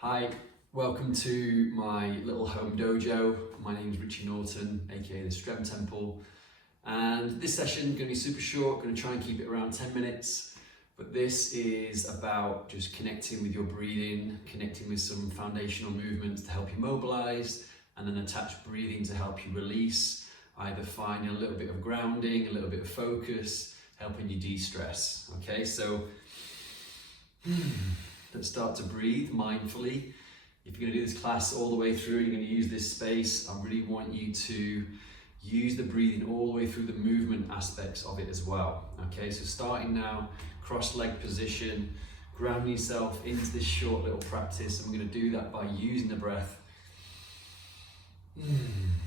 Hi, welcome to my little home dojo. My name is Richie Norton, aka the Strength Temple. And this session is going to be super short, going to try and keep it around 10 minutes. But this is about just connecting with your breathing, connecting with some foundational movements to help you mobilize, and then attach breathing to help you release, either finding a little bit of grounding, a little bit of focus, helping you de-stress. Okay, so let's start to breathe mindfully. If you're going to do this class all the way through, you're going to use this space, I really want you to use the breathing all the way through the movement aspects of it as well. Okay, so starting now, cross-leg position, grounding yourself into this short little practice, and we're going to do that by using the breath.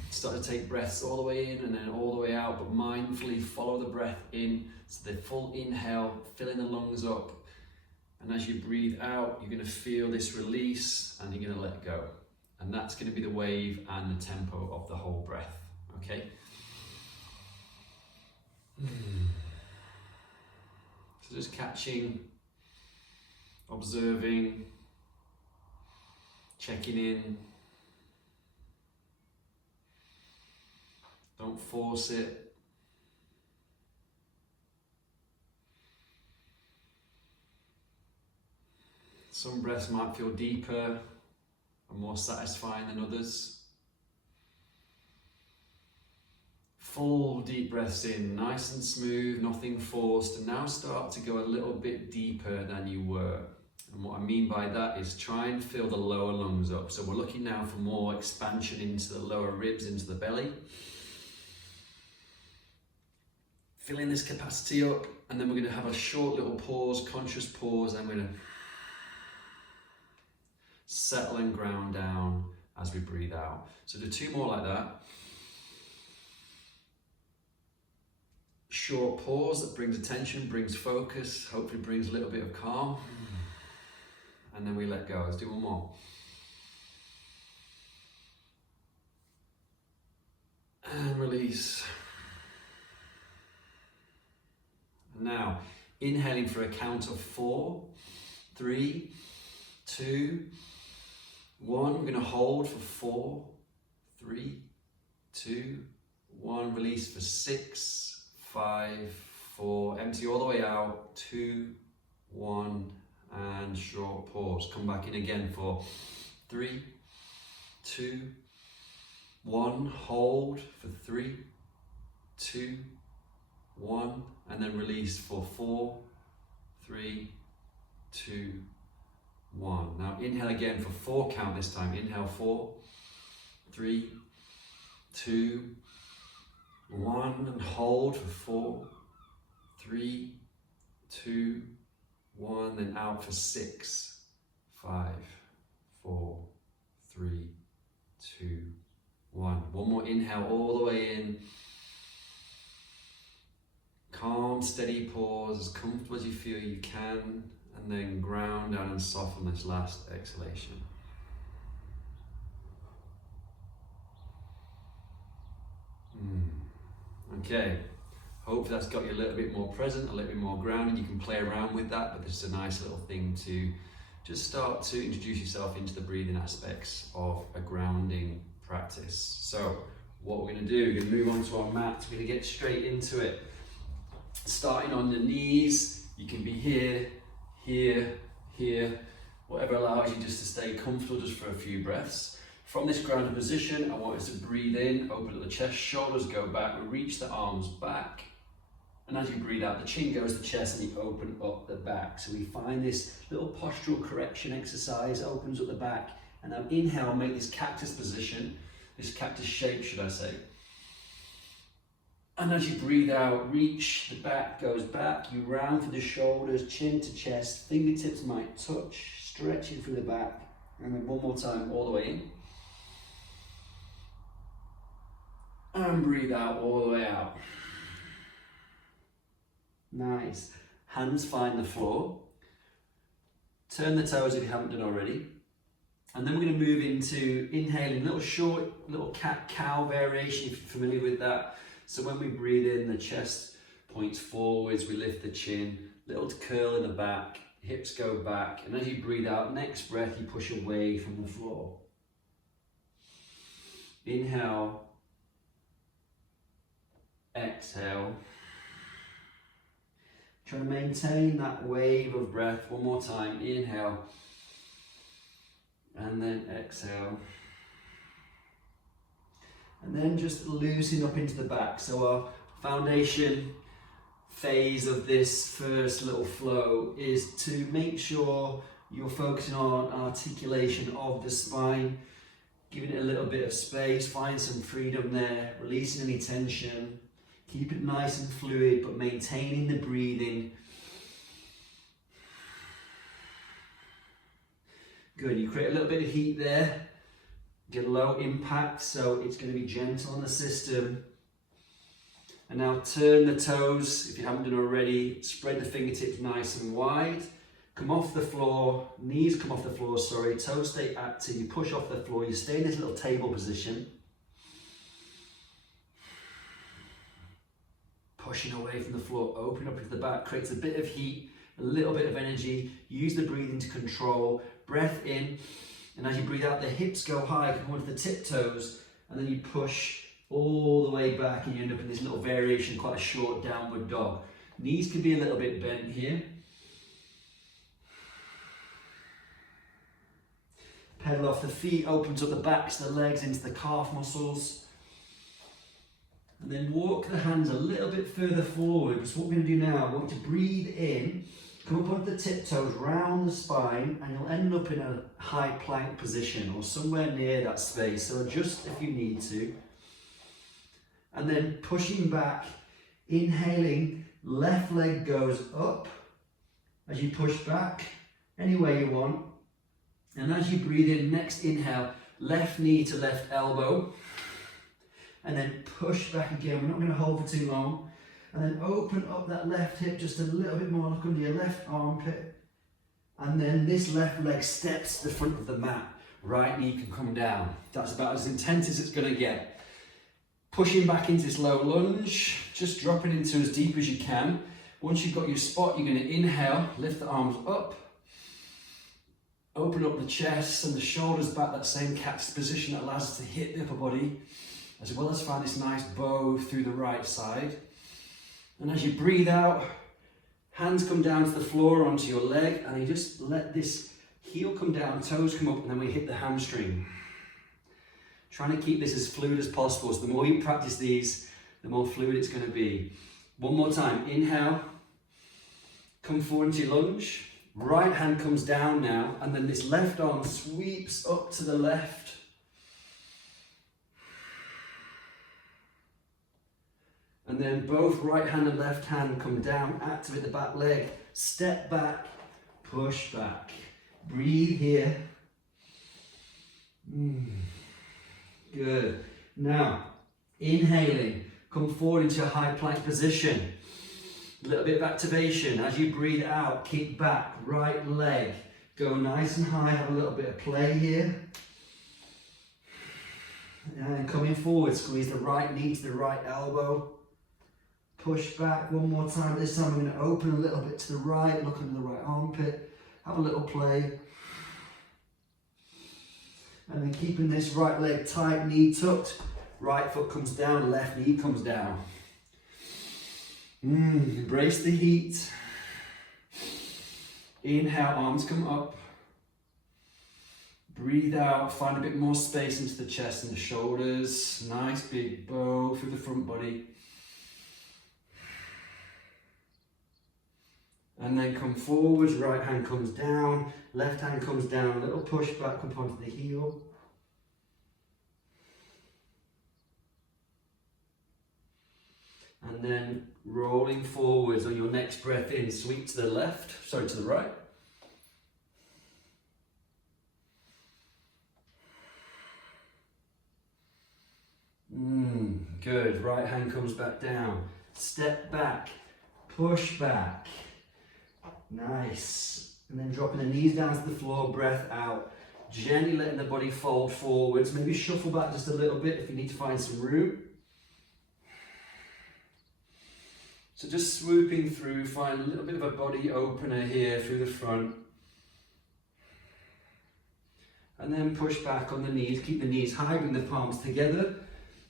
Start to take breaths all the way in and then all the way out, but mindfully follow the breath in. So the full inhale, filling the lungs up. And as you breathe out, you're going to feel this release and you're going to let go. And that's going to be the wave and the tempo of the whole breath. Okay? So just catching, observing, checking in. Don't force it. Some breaths might feel deeper and more satisfying than others. Full deep breaths in, nice and smooth, nothing forced, and now start to go a little bit deeper than you were. And what I mean by that is try and fill the lower lungs up. So we're looking now for more expansion into the lower ribs, into the belly. Filling this capacity up, and then we're going to have a short little pause, conscious pause, and we're going to settle and ground down as we breathe out. So do two more like that. Short pause that brings attention, brings focus, hopefully brings a little bit of calm. And then we let go. Let's do one more. And release. Now, inhaling for a count of 4, 3, 2, 1. We're going to hold for 4, 3, 2, 1. Release for 6, 5, 4. Empty all the way out. 2, 1. And short pause. Come back in again for 3, 2, 1. Hold for 3, 2, 1. And then release for 4, 3, 2, 1. Now inhale again for 4 count this time. Inhale 4, 3, 2, 1. And hold for 4, 3, 2, 1. Then out for 6, 5, 4, 3, 2, 1. One more inhale all the way in. Calm, steady pause, as comfortable as you feel you can, and then ground down and soften this last exhalation. Okay, hopefully that's got you a little bit more present, a little bit more grounded. You can play around with that, but this is a nice little thing to just start to introduce yourself into the breathing aspects of a grounding practice. So what we're going to do, we're going to move on to our mat. We're going to get straight into it. Starting on the knees, you can be here, here, here, whatever allows you just to stay comfortable just for a few breaths. From this grounded position, I want us to breathe in, open up the chest, shoulders go back, we reach the arms back, and as you breathe out, the chin goes to the chest and you open up the back. So we find this little postural correction exercise, opens up the back, and now inhale, make this cactus position, this cactus shape should I say. And as you breathe out, reach, the back goes back, you round through the shoulders, chin to chest, fingertips might touch, stretching through the back, and then one more time, all the way in. And breathe out all the way out. Nice. Hands find the floor. Turn the toes if you haven't done already. And then we're going to move into inhaling, little short, little cat-cow variation if you're familiar with that. So when we breathe in, the chest points forwards, we lift the chin, little curl in the back, hips go back, and as you breathe out, next breath you push away from the floor. Inhale, exhale. Try to maintain that wave of breath. One more time. Inhale, and then exhale. And then just loosen up into the back. So our foundation phase of this first little flow is to make sure you're focusing on articulation of the spine, giving it a little bit of space, find some freedom there, releasing any tension, keep it nice and fluid, but maintaining the breathing. Good, you create a little bit of heat there, get low impact, so it's going to be gentle on the system. And now turn the toes, if you haven't done already, spread the fingertips nice and wide. Come off the floor, knees come off the floor, sorry, toes stay active, you push off the floor, you stay in this little table position. Pushing away from the floor, open up into the back, creates a bit of heat, a little bit of energy, use the breathing to control, breath in, and as you breathe out, the hips go high, come onto the tiptoes, and then you push all the way back and you end up in this little variation, quite a short downward dog. Knees can be a little bit bent here. Pedal off the feet, opens up the backs, the legs into the calf muscles. And then walk the hands a little bit further forward. That's what we're going to do now. I want you to breathe in, come up onto the tiptoes, round the spine, and you'll end up in a high plank position or somewhere near that space. So adjust if you need to. And then pushing back, inhaling, left leg goes up as you push back any way you want. And as you breathe in, next inhale, left knee to left elbow. And then push back again. We're not going to hold for too long. And then open up that left hip just a little bit more. Look under your left armpit. And then this left leg steps to the front of the mat. Right knee can come down. That's about as intense as it's going to get. Pushing back into this low lunge, just dropping into as deep as you can. Once you've got your spot, you're going to inhale, lift the arms up, open up the chest and the shoulders back, that same cat's position that allows us to hit the upper body, as well as find this nice bow through the right side. And as you breathe out, hands come down to the floor onto your leg, and you just let this heel come down, toes come up, and then we hit the hamstring. Trying to keep this as fluid as possible. So the more you practice these, the more fluid it's going to be. One more time. Inhale. Come forward into your lunge. Right hand comes down now. And then this left arm sweeps up to the left. And then both right hand and left hand come down. Activate the back leg. Step back. Push back. Breathe here. Good. Now, inhaling, come forward into a high plank position. A little bit of activation. As you breathe out, kick back, right leg. Go nice and high, have a little bit of play here. And coming forward, squeeze the right knee to the right elbow. Push back one more time. This time I'm going to open a little bit to the right, look under the right armpit. Have a little play. And then keeping this right leg tight, knee tucked, right foot comes down, left knee comes down. Embrace the heat. Inhale, arms come up. Breathe out, find a bit more space into the chest and the shoulders. Nice big bow through the front body. And then come forwards, right hand comes down, left hand comes down, a little push back up onto the heel. And then rolling forwards on your next breath in, sweep to the left, sorry, to the right. Good, right hand comes back down, step back, push back. Nice. And then dropping the knees down to the floor, breath out. Gently letting the body fold forwards. Maybe shuffle back just a little bit if you need to find some room. So just swooping through, find a little bit of a body opener here through the front. And then push back on the knees, keep the knees high, bring the palms together,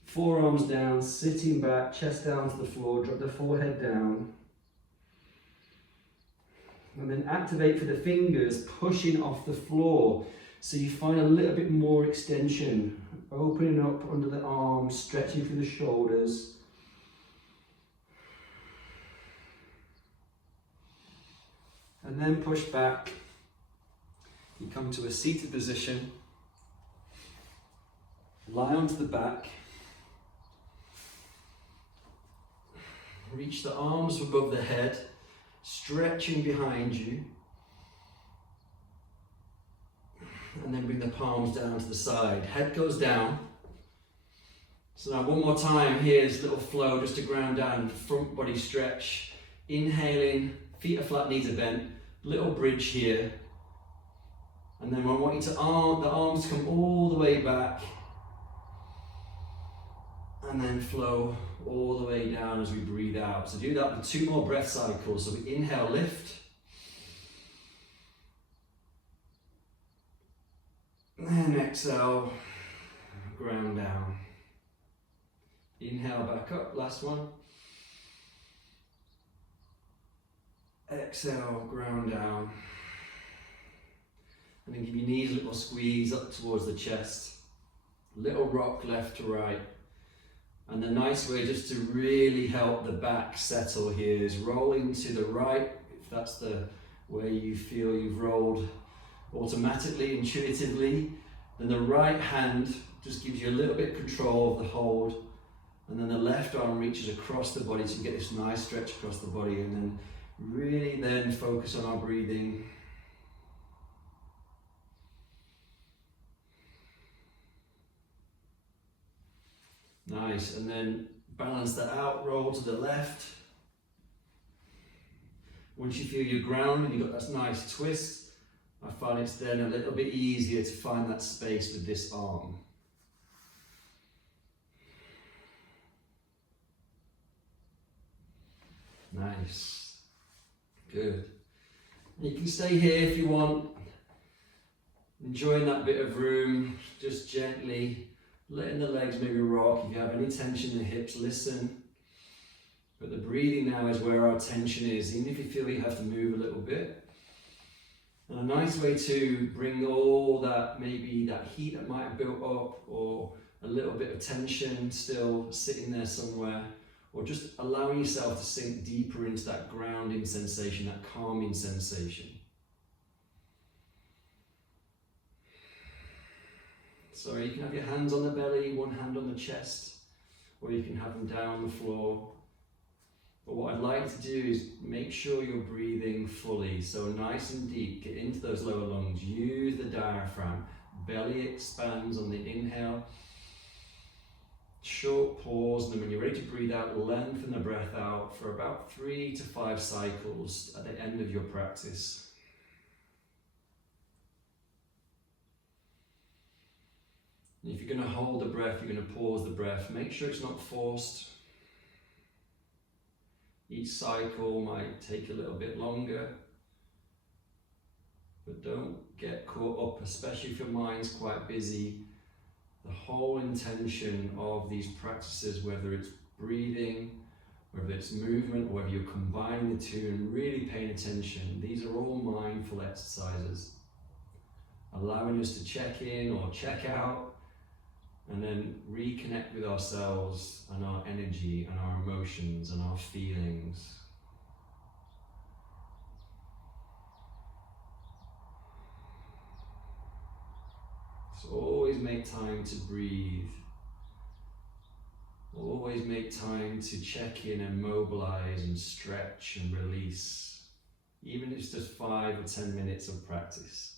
forearms down, sitting back, chest down to the floor, drop the forehead down. And then activate for the fingers, pushing off the floor. So you find a little bit more extension, opening up under the arms, stretching through the shoulders. And then push back. You come to a seated position, lie onto the back, reach the arms above the head, stretching behind you, and then bring the palms down to the side. Head goes down. So now one more time, here's a little flow just to ground down, front body stretch. Inhaling, feet are flat, knees are bent, little bridge here. And then I want you to the arms come all the way back and then flow all the way down as we breathe out. So do that for 2 more breath cycles. So we inhale, lift. And exhale, ground down. Inhale, back up, last one. Exhale, ground down. And then give your knees a little squeeze up towards the chest. Little rock left to right. And the nice way just to really help the back settle here is rolling to the right, if that's the way you feel you've rolled automatically, intuitively. Then the right hand just gives you a little bit of control of the hold. And then the left arm reaches across the body so you get this nice stretch across the body. And then really then focus on our breathing. Nice, and then balance that out, roll to the left. Once you feel your ground and you've got that nice twist, I find it's then a little bit easier to find that space with this arm. Nice, good. And you can stay here if you want, enjoying that bit of room, just gently letting the legs maybe rock. If you have any tension in the hips, listen. But the breathing now is where our attention is, even if you feel you have to move a little bit. And a nice way to bring all that, maybe that heat that might have built up, or a little bit of tension still sitting there somewhere, or just allowing yourself to sink deeper into that grounding sensation, that calming sensation. So you can have your hands on the belly, one hand on the chest, or you can have them down on the floor. But what I'd like to do is make sure you're breathing fully, so nice and deep, get into those lower lungs, use the diaphragm, belly expands on the inhale, short pause, and then when you're ready to breathe out, lengthen the breath out for about 3 to 5 cycles at the end of your practice. If you're going to hold the breath, you're going to pause the breath. Make sure it's not forced. Each cycle might take a little bit longer. But don't get caught up, especially if your mind's quite busy. The whole intention of these practices, whether it's breathing, whether it's movement, whether you're combining the two and really paying attention, these are all mindful exercises. Allowing us to check in or check out, and then reconnect with ourselves and our energy and our emotions and our feelings. So always make time to breathe. Always make time to check in and mobilize and stretch and release, even if it's just 5 or 10 minutes of practice.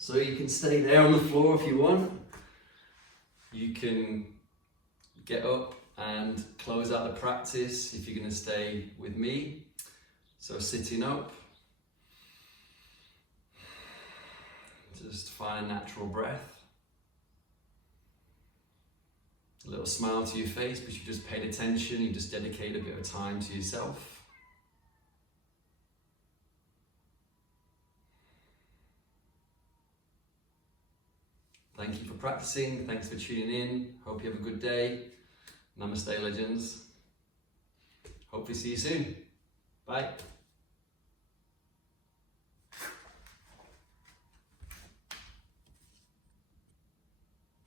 So you can stay there on the floor if you want. You can get up and close out the practice if you're going to stay with me. So sitting up, just find a natural breath. A little smile to your face because you just paid attention, you just dedicated a bit of time to yourself. Thank you for practicing, thanks for tuning in. Hope you have a good day. Namaste, legends. Hopefully see you soon. Bye.